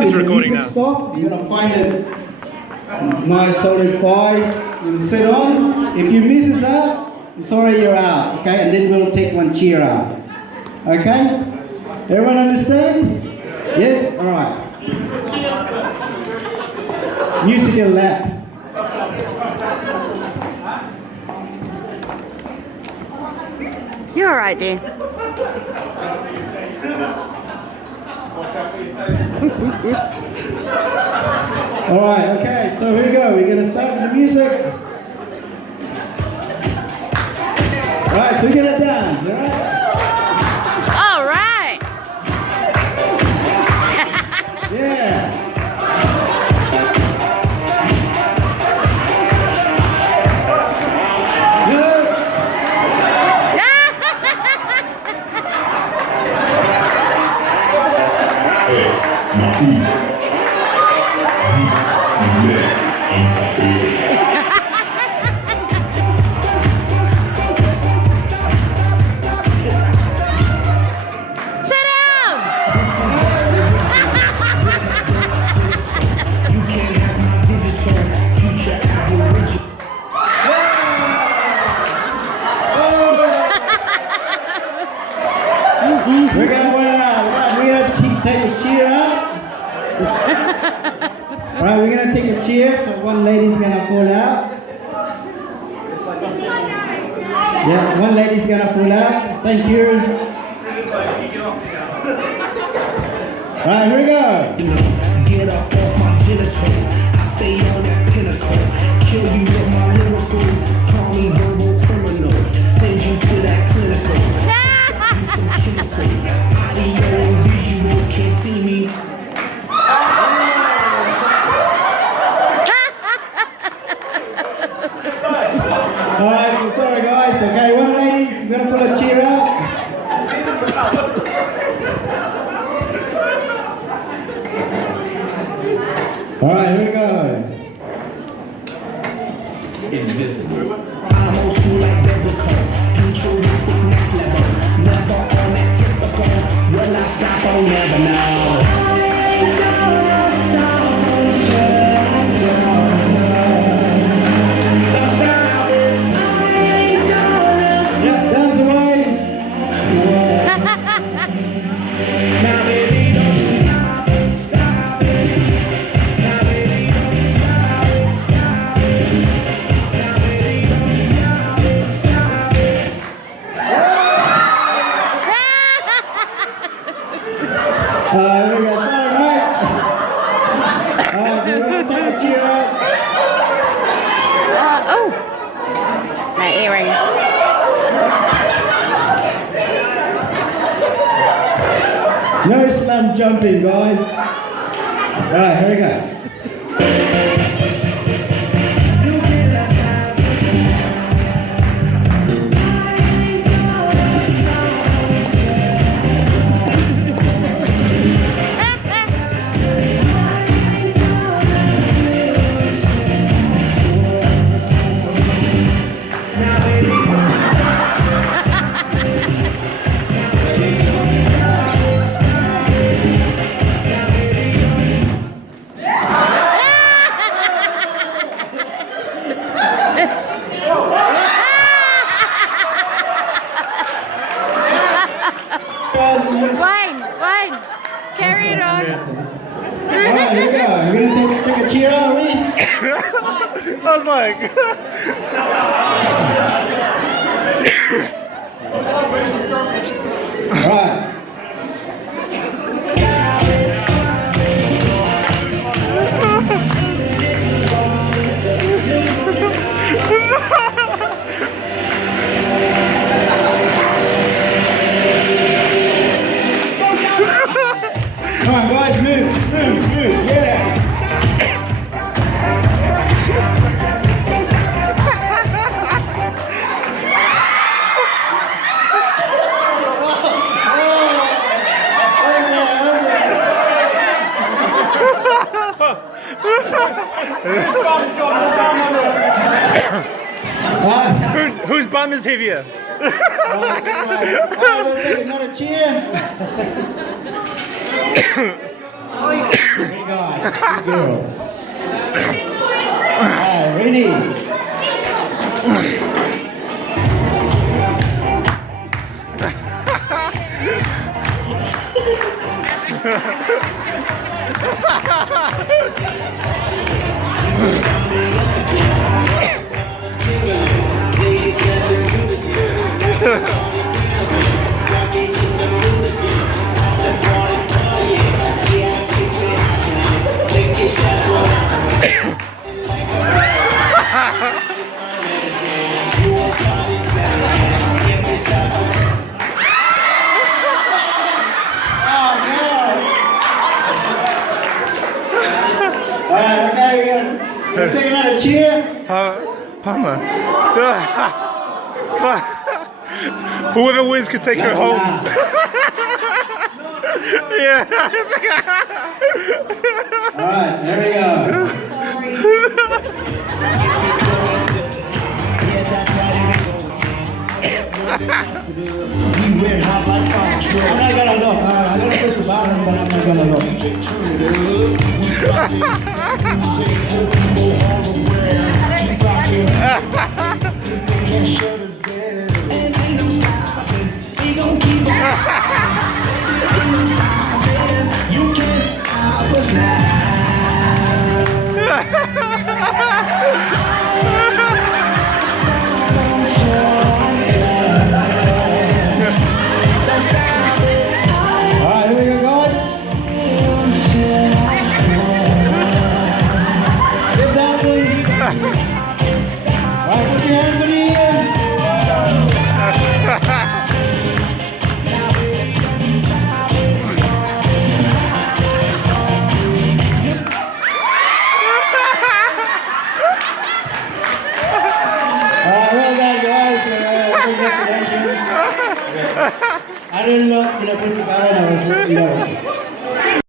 time, It's if the recording music now. stop, you're gonna find a nice solid 5. You'll sit on. If you miss us out, I'm sorry you're out. Okay, and then we'll take one cheer out. Okay? Everyone understand? Yes? All right. Musical lap. You're all right, dear. All right, okay, so here we go. We're going to start with the music. All right, so we're going to dance, all right? All right. Yeah. Good. Sit down. We're gonna take a cheer out. All right, we're gonna take a cheer. So one lady's gonna pull out. Yeah, one lady's gonna pull out. Thank you. All right, here we go. Get up off my genitals. I stay on that pinnacle. Kill you with my miracles. Call me verbal criminal. Send you to that clinical. Some chemicals. Audio visual can't see me. All right, so sorry guys. Okay, one lady's gonna pull a cheer out. All right, here we go. Invisible. I'm old school like biblical. Futuristic next level. Never on that typical. Will I stop? I'll never know. Yeah, dance away. Now baby, don't stop it, stop it. Now baby, don't stop it, stop it. Now baby, don't stop it, stop it. Here we go. Sorry, right? All right, so we're gonna take a cheer out. Oh, my earrings. No slam jumping, guys. All right, here we go. Wayne, carry it on. All right, here we go. We're gonna take a cheer out, are we? I was like, All right. Come on, guys, move, yeah. whose bum is heavier? We'll take another cheer. Three guys, two girls. Alright, ready? Alright, okay, let's take another cheer. Palmer. Whoever wins can take her home. Yeah. Alright, there we go. I'm not gonna look. I'm gonna push the button, but I'm not gonna look. Alright, here we go, guys. Keep dancing. Alright, put your hands in the air. Well done, guys. Congratulations. I didn't know when I pressed the button, I was,